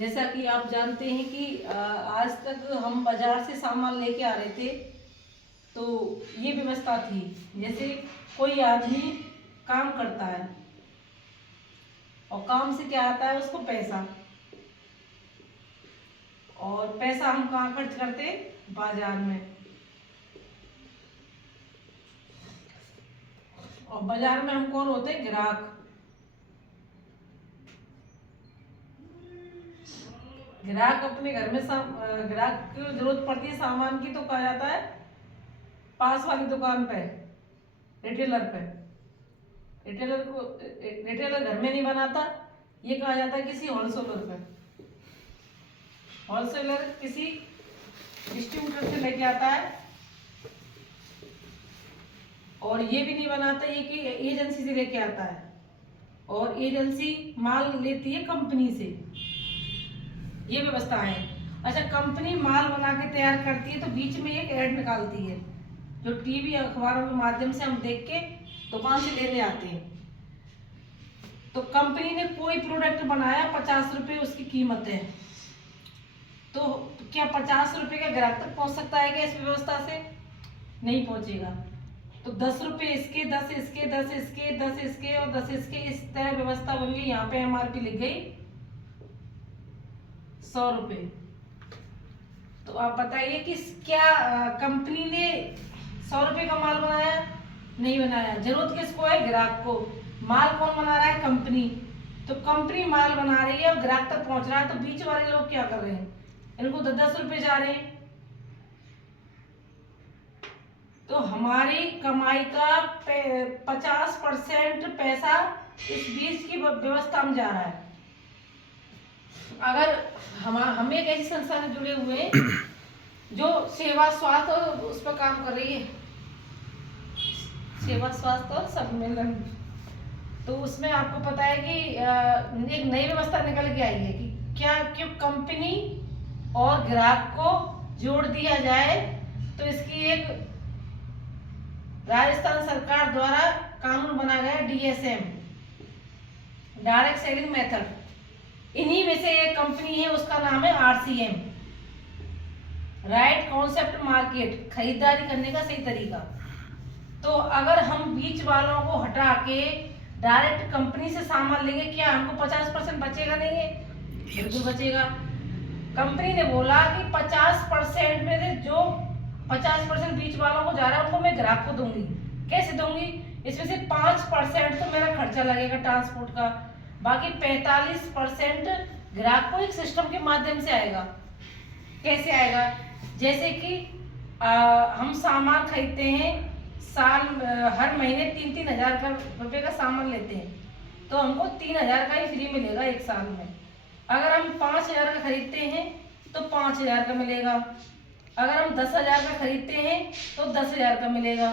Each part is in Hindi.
जैसा कि आप जानते हैं कि आज तक हम बाजार से सामान लेके आ रहे थे, तो ये व्यवस्था थी। जैसे कोई आदमी काम करता है और काम से क्या आता है उसको पैसा, और पैसा हम कहाँ खर्च करते? बाजार में। और बाजार में हम कौन होते हैं? ग्राहक। ग्राहक अपने घर में ग्राहक की जरूरत पड़ती है सामान की, तो कहा जाता है पास वाली दुकान पे, रिटेलर पे। रिटेलर घर में नहीं बनाता, ये कहा जाता है किसी होलसेलर पे। होलसेलर किसी डिस्ट्रीब्यूटर से लेके आता है, और ये भी नहीं बनाता, ये कि एजेंसी से लेके आता है, और एजेंसी माल लेती है कंपनी से। ये व्यवस्था है। अच्छा, कंपनी माल बना के तैयार करती है तो बीच में एक ऐड निकालती है, जो टीवी अखबारों के माध्यम से हम देख के दुकान से लेने आते हैं। तो कंपनी ने कोई प्रोडक्ट बनाया, 50 रुपए उसकी कीमत है, तो क्या 50 रुपए का ग्राहक तक पहुंच सकता है क्या इस व्यवस्था से? नहीं पहुंचेगा। तो 10 रुपए इसके, 10 इसके, 10 इसके, 10 इसके और 10 इसके, इस तरह व्यवस्था बन गई। यहाँ पे एमआरपी लिख गई 100 रुपए। तो आप बताइए कि क्या कंपनी ने 100 रुपए का माल बनाया? नहीं बनाया। जरूरत किसको है? ग्राहक को। माल कौन बना रहा है? कंपनी। तो कंपनी माल बना रही है और ग्राहक तक पहुंच रहा है, तो बीच वाले लोग क्या कर रहे हैं? इनको 10-10 रुपए जा रहे हैं। तो हमारी कमाई का 50% पैसा इस बीच की व्यवस्था में जा रहा है। अगर हम एक ऐसी संस्था से जुड़े हुए हैं जो सेवा स्वास्थ्य उस पर काम कर रही है, सेवा स्वास्थ्य और सम्मेलन। तो उसमें आपको पता है कि एक नई व्यवस्था निकल के आई है कि क्या क्यों कंपनी और ग्राहक को जोड़ दिया जाए। तो इसकी एक राजस्थान सरकार द्वारा कानून बनाया गया, डीएसएम, डायरेक्ट सेलिंग मेथड। इन्हीं में से एक कंपनी है, उसका नाम है आरसीएम, राइट कॉन्सेप्ट मार्केट, खरीदारी करने का सही तरीका। तो अगर हम बीच वालों को हटा के डायरेक्ट कंपनी से सामान लेंगे, क्या हमको 50% बचेगा? नहीं है, बिल्कुल बचेगा। कंपनी ने बोला कि 50% में से जो 50% बीच वालों को जा रहा है उनको मैं ग्राहक को दूंगी। कैसे दूंगी? इसमें से 5% तो मेरा खर्चा लगेगा ट्रांसपोर्ट का, बाकी 45% ग्राहक को एक सिस्टम के माध्यम से आएगा। कैसे आएगा? जैसे कि हम सामान खरीदते हैं, हर महीने 3-3 हजार रुपए का सामान लेते हैं, तो हमको 3,000 का ही फ्री मिलेगा एक साल में। अगर हम 5,000 का खरीदते हैं तो 5,000 का मिलेगा। अगर हम 10,000 का खरीदते हैं तो 10,000 का मिलेगा।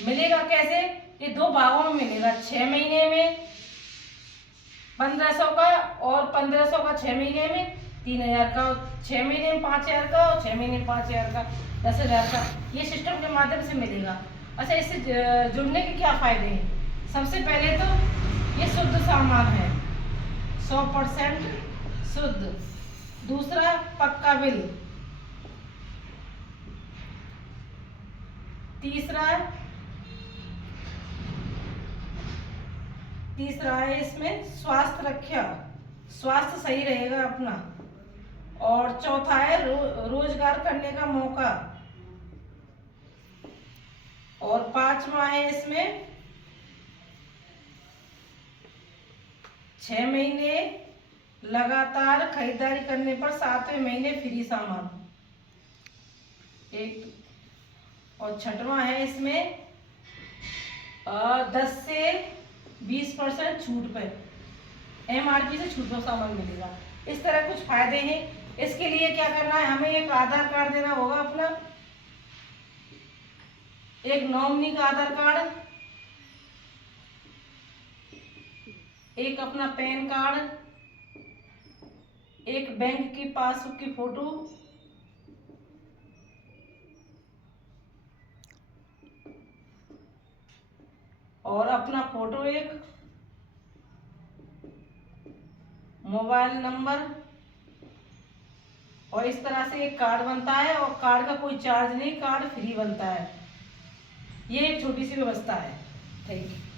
मिलेगा कैसे? ये दो भागों में मिलेगा, 6 महीने में 1500 का, और 1500 का 6 महीने में 3,000 का, 6 महीने में 5,000 का, और 6 महीने में 5,000 का, 10,000 का। ये सिस्टम के माध्यम से मिलेगा। अच्छा, इससे जुड़ने के क्या फायदे हैं? सबसे पहले तो ये शुद्ध सामान है, 100% शुद्ध। दूसरा, पक्का बिल। तीसरा है इसमें स्वास्थ्य रक्षा, स्वास्थ्य सही रहेगा अपना। और चौथा है रोजगार करने का मौका। और पांचवा है इसमें 6 महीने लगातार खरीदारी करने पर 7वें महीने फ्री सामान एक। और छठवां है इसमें 10 से 20% छूट पे, एमआरपी से छूट पर सामान मिलेगा। इस तरह कुछ फायदे हैं। इसके लिए क्या करना है? हमें एक आधार कार्ड देना होगा अपना, एक नॉमिनी का आधार कार्ड, एक अपना पैन कार्ड, एक बैंक की पासबुक की फोटो, और अपना फोटो एक, मोबाइल नंबर, और इस तरह से एक कार्ड बनता है और कार्ड का कोई चार्ज नहीं, कार्ड फ्री बनता है। ये एक छोटी सी व्यवस्था है। Thank you.